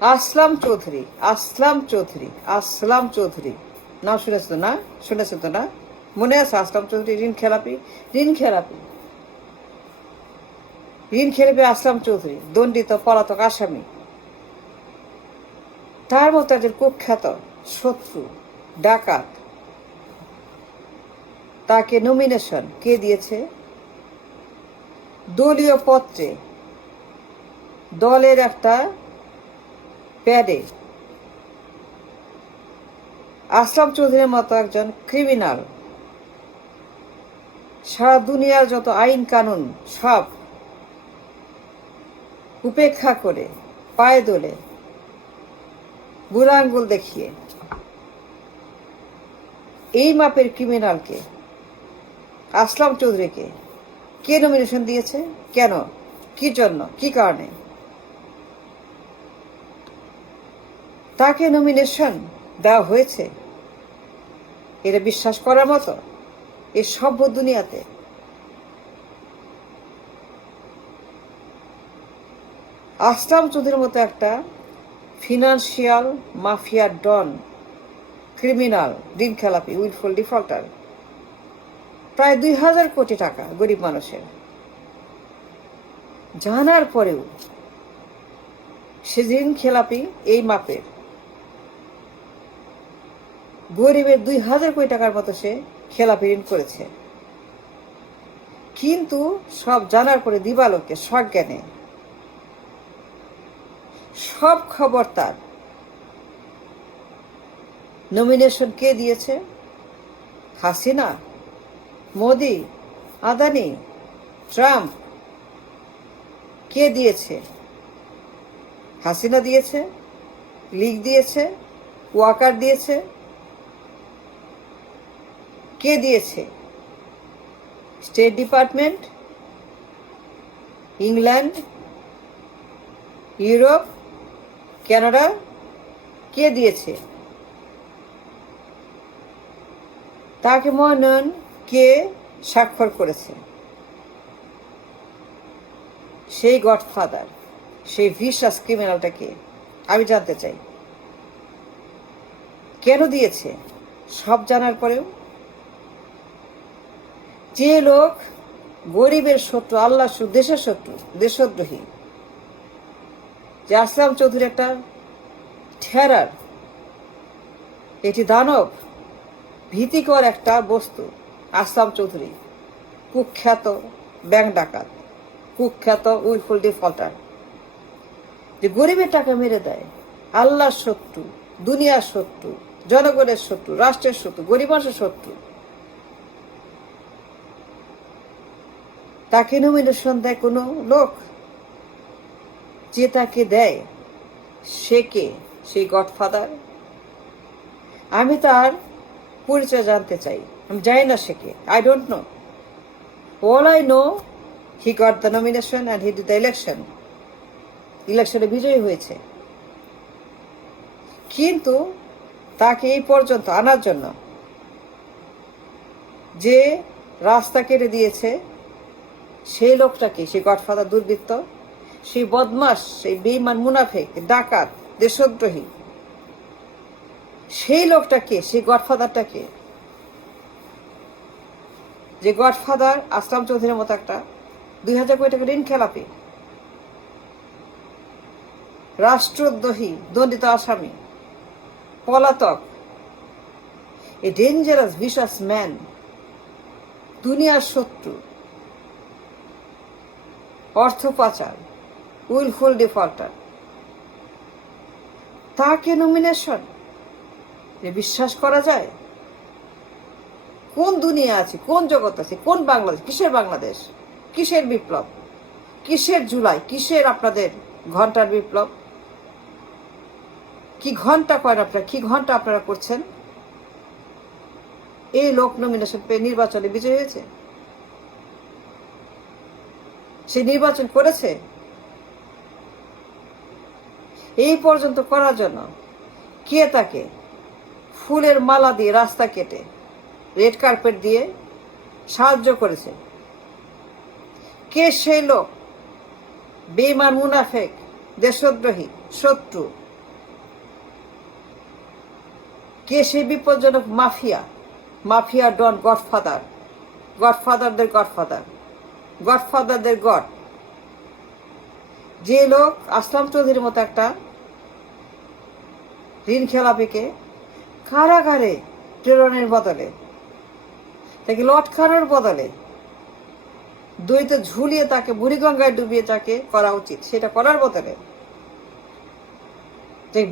আসলাম চৌধুরী, আসলাম চৌধুরী, আসলাম চৌধুরী নাম শুনেছো তো না? শুনেছো তো না? মনে আছে আসলাম চৌধুরী? ঋণ খেলাপি, ঋণ খেলাপি, ঋণ খেলাপি আসলাম চৌধুরী, দণ্ডিত পলাতক আসামি। তার মতো একজন কুখ্যাত শত্রু, ডাকাত, তাকে নমিনেশন কে দিয়েছে? দলীয় পত্রে, দলের একটা প্যাডে আসলাম চৌধুরীর মতো একজন ক্রিমিনাল সারা দুনিয়ার যত আইন কানুন সব উপেক্ষা করে পায়ে দোলে বুড়ো আঙ্গুল দেখিয়ে এই মাপের ক্রিমিনালকে, আসলাম চৌধুরীকে কে নমিনেশন দিয়েছে? কেন? কি জন্য? কি কারণে তাকে নমিনেশন দেওয়া হয়েছে? এটা বিশ্বাস করার মতো এই সভ্য দুনিয়াতে? আসলাম চৌধুরীর মতো একটা ফিনান্সিয়াল মাফিয়া ডন, ক্রিমিনাল, ঋণ খেলাপি, উইলফুল ডিফল্টার, প্রায় 2000 কোটি টাকা গরিব মানুষের, জানার পরেও সে ঋণ খেলাপি এই মাপের, গরিবের 2000 কোটি টাকার মতো সে খেলাপি ঋণ করেছে। কিন্তু সব জানার পরে দিবালোকে সজ্ঞানে সব খবর তার। নমিনেশন কে দিয়েছে? হাসিনা, মোদি, আদানি, ট্রাম্প। কে দিয়েছে? হাসিনা দিয়েছে, লীগ দিয়েছে, ওয়াকার দিয়েছে। কে দিয়েছে? State Department, England, Europe, Canada. কে দিয়েছে? তাকে মনোনয়ন কে স্বাক্ষর করেছে? সেই গডফাদার, সেই ভিশাস ক্রিমিনালটাকে আমি জানতে চাই। কেন দিয়েছে? সব জানার পরেও যে লোক গরিবের শত্রু, আল্লাহ শত্রু, দেশের শত্রু, দেশদ্রোহী, যে আসলাম চৌধুরী একটা ঠেরার, এটি দানব, ভীতিকর একটা বস্তু। আসলাম চৌধুরী কুখ্যাত ব্যাংক ডাকাত, কুখ্যাত উইলফুল ডিফল্টার, যে গরিবের টাকা মেরে দেয়, আল্লাহর শত্রু, দুনিয়ার শত্রু, জনগণের শত্রু, রাষ্ট্রের শত্রু, গরিব মানুষের শত্রু। তাকে নমিনেশন দেয় কোনো লোক, যে তাকে দেয় সে কে? সেই গডফাদার। আমি তার পরিচয় জানতে চাই। আমি জানি না সে কে। I don't know. All I know, he got the nomination and he did the election. ইলেকশনে বিজয়ী হয়েছে। কিন্তু তাকে এই পর্যন্ত আনার জন্য যে রাস্তা কেটে দিয়েছে সেই লোকটাকে, সেই গডফাদার, দুর্বৃত্ত, সেই বদমাস, সেই বেঈমান, মুনাফেক, ডাকাত, দেশদ্রোহী, সেই লোকটাকে, সেই গডফাদারটাকে, যে গডফাদার আসলাম চৌধুরীর মতো একটা 2000 কোটি টাকা ঋণ খেলাপি, রাষ্ট্রদ্রোহী, দণ্ডিত আসামি, পলাতক, এ ডেঞ্জারাস ভিশাস ম্যান, দুনিয়ার শত্রু, অর্থ পাচার, উইলফুল ডিফল্টার, তাকে নমিনেশন বিশ্বাস করা যায়? কোন দুনিয়া আছে, কোন জগৎ আছে, কোন বাংলাদেশ? কিসের বাংলাদেশ? কিসের বিপ্লব? কিসের জুলাই? কিসের আপনাদের ঘন্টার বিপ্লব? কি ঘন্টা করেন আপনারা? কি ঘন্টা আপনারা করছেন? এই লোক নমিনেশন পেয়ে নির্বাচনে বিজয়ী হয়েছে। সে নির্বাচন করেছে। এই পর্যন্ত করার জন্য কে তাকে ফুলের মালা দিয়ে, রাস্তা কেটে, রেড কার্পেট দিয়ে সাহায্য করেছে? কে সেই লোক? বেঈমান, মুনাফেক, দেশদ্রোহী, শত্রু, কে সেই বিপজ্জনক মাফিয়া, মাফিয়া ডন, গডফাদার, গডফাদারদের গডফাদার, গডফাদারদের গড, যে লোক আসলাম চৌধুরীর মতো একটা ঋণ খেলাপিকে কারাগারে প্রেরণের বদলে, তাকে লটকানোর বদলে দইতে ঝুলিয়ে তাকে বুড়িগঙ্গায় ডুবিয়ে তাকে করা উচিত। সেটা করার বদলে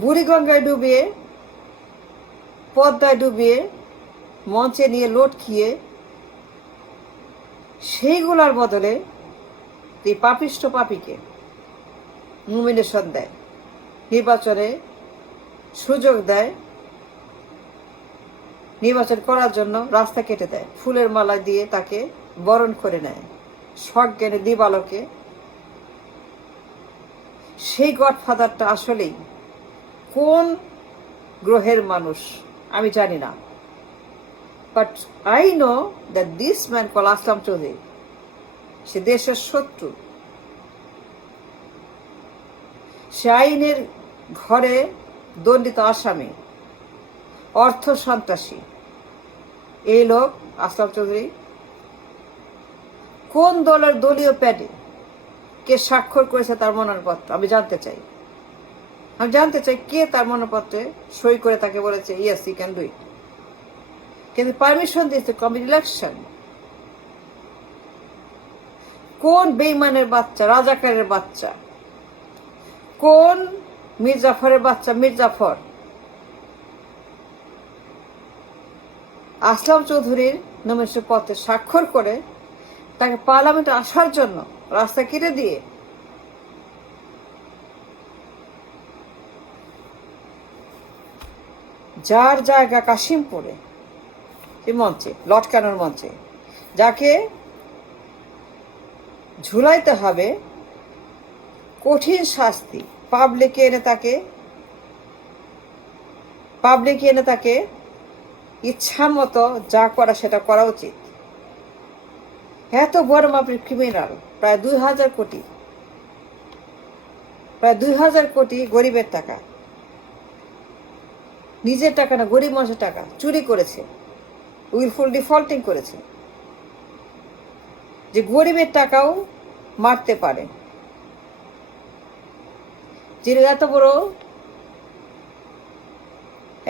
বুড়িগঙ্গায় ডুবিয়ে, পদ্মায় ডুবিয়ে, মঞ্চে নিয়ে লটকিয়ে সেইগুলার বদলে এই পাপিষ্ট পাপিকে নমিনেশন দেয়, নির্বাচনে সুযোগ দেয়, নির্বাচন করার জন্য রাস্তা কেটে দেয়, ফুলের মালা দিয়ে তাকে বরণ করে নেয় সজ্ঞানে দিবালোকে। সেই গডফাদারটা আসলেই কোন গ্রহের মানুষ আমি জানি না, but I know that this man call Aslam Chowdhury, সে দেশের শত্রু, সে আইনের ঘরে দণ্ডিত আসামি, অর্থ সন্ত্রাসী। এই লোক আসলাম চৌধুরী কোন দলের দলীয় প্যাডে কে স্বাক্ষর করেছে তার মনোনয়নপত্র আমি জানতে চাই। আমি জানতে চাই কে তার মনোনয়নপত্রে সই করে তাকে বলেছে yes you can do it, কিন্তু পারমিশন দিয়েছে কমিটি ইলেকশন। কোন বেইমানের বাচ্চা, রাজাকারের বাচ্চা, কোন মির্জাফরের বাচ্চা মির্জাফর আসলাম চৌধুরীর নমিনেশন পত্রে স্বাক্ষর করে তাকে পার্লামেন্টে আসার জন্য রাস্তা কেটে দিয়ে যার জায়গা কাশিমপুরে মঞ্চে, লটকানোর মঞ্চে, যাকে ঝুলাইতে হবে কঠিন শাস্তি, পাবলিকে এনে তাকে ইচ্ছা মতো যা করা সেটা করা উচিত। এত বড় মাপের ক্রিমিনাল, প্রায় 2000 কোটি, প্রায় 2000 কোটি গরিবের টাকা, নিজের টাকা না গরিব মানুষের টাকা চুরি করেছে, উইলফুল ডিফল্টিং করেছে, যে গরিবের টাকাও মারতে পারে, যিনি এত বড়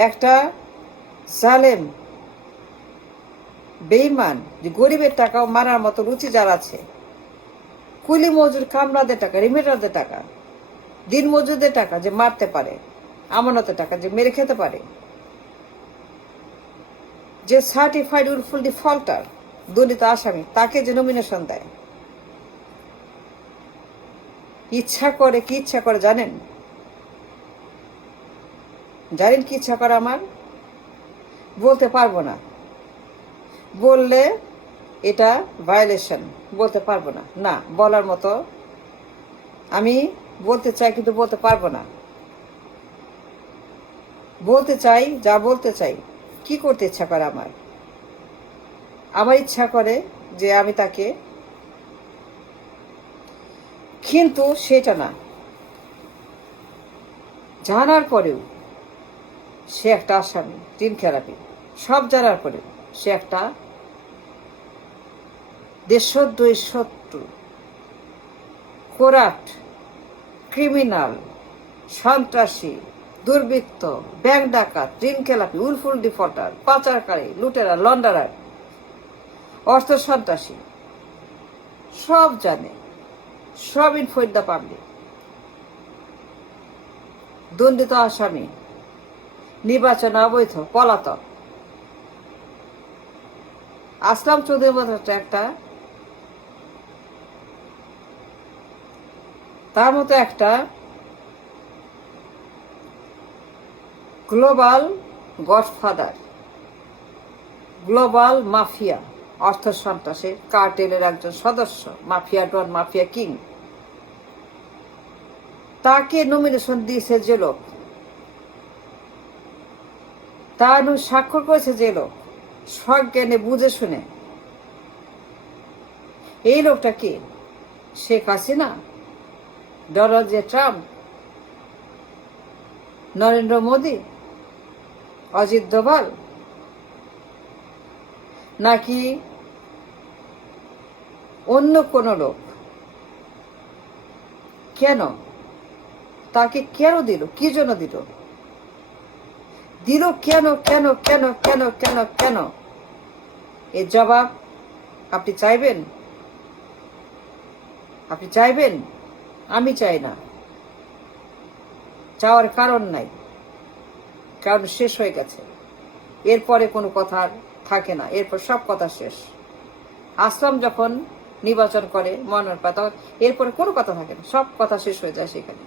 একটা জালেম বেঈমান, যে গরিবের টাকাও মারার মতো রুচি যার আছে, কুলি মজুর কামলাদের টাকা, রিমিটারদের টাকা, দিন মজুরদের টাকা যে মারতে পারে, আমানতের টাকা যে মেরে খেতে পারে, যে সার্টিফাইড উইলফুল ডিফল্টার, দলিত আসামি, তাকে যে নমিনেশন দেয়, ইচ্ছা করে কি ইচ্ছা করে জানেন? জানেন কি ইচ্ছা করে আমার? বলতে পারবো না, বললে এটা ভায়োলেশন, বলতে পারবো না, না বলার মতো আমি বলতে চাই কিন্তু বলতে পারবো না। বলতে চাই যা বলতে চাই। কি করতে ইচ্ছা করে আমার? আমার ইচ্ছা করে যে আমি তাকে, কিন্তু সেটা না, জানার পরেও সে একটা আসামি, টিন থেরাপি, সব জানার পরেও সে একটা দেশদ্রোহী শত্রু, কোরাপ্ট, ক্রিমিনাল, সন্ত্রাসী, দুর্বৃত্ত, ব্যাংক ডাকাত, ঋণ খেলাপি, উইলফুল ডিফল্টার, পাচারকারী, লুটেরা, লন্ডারার, অর্থ সন্ত্রাসী, সব জানে, সব ইনফো ইন দ্য পাবলিক, দণ্ডিত আসামি, নির্বাচনে অবৈধ, পলাতক। আসলাম চৌধুরীর মতো একটা, তার মতো একটা গ্লোবাল গডফাদার, গ্লোবাল মাফিয়া, অর্থ সন্ত্রাসের কার্টেলের একজন সদস্য, মাফিয়া ডন, মাফিয়া কিং, তাকে নমিনেশন দিয়েছে যে লোক, তার স্বাক্ষর করেছে যে লোক, সজ্ঞানে বুঝে শুনে। এই লোকটা কে? Sheikh Hasina, Donald J Trump, Narendra Modi, Ajit Doval নাকি অন্য কোন লোক? কেন? তাকে কেন দিল? কি জন্য দিল? দিল কেন কেন কেন কেন কেন কেন? এর জবাব আপনি চাইবেন? আপনি চাইবেন? আমি চাই না, চাওয়ার কারণ নাই, কারণ শেষ হয়ে গেছে। এরপরে কোনো কথা আর থাকে না, এরপর সব কথা শেষ। আসলাম যখন নির্বাচন করে মনোনয়ন পায়, তখন এরপরে কোনো কথা থাকে না, সব কথা শেষ হয়ে যায় সেখানে।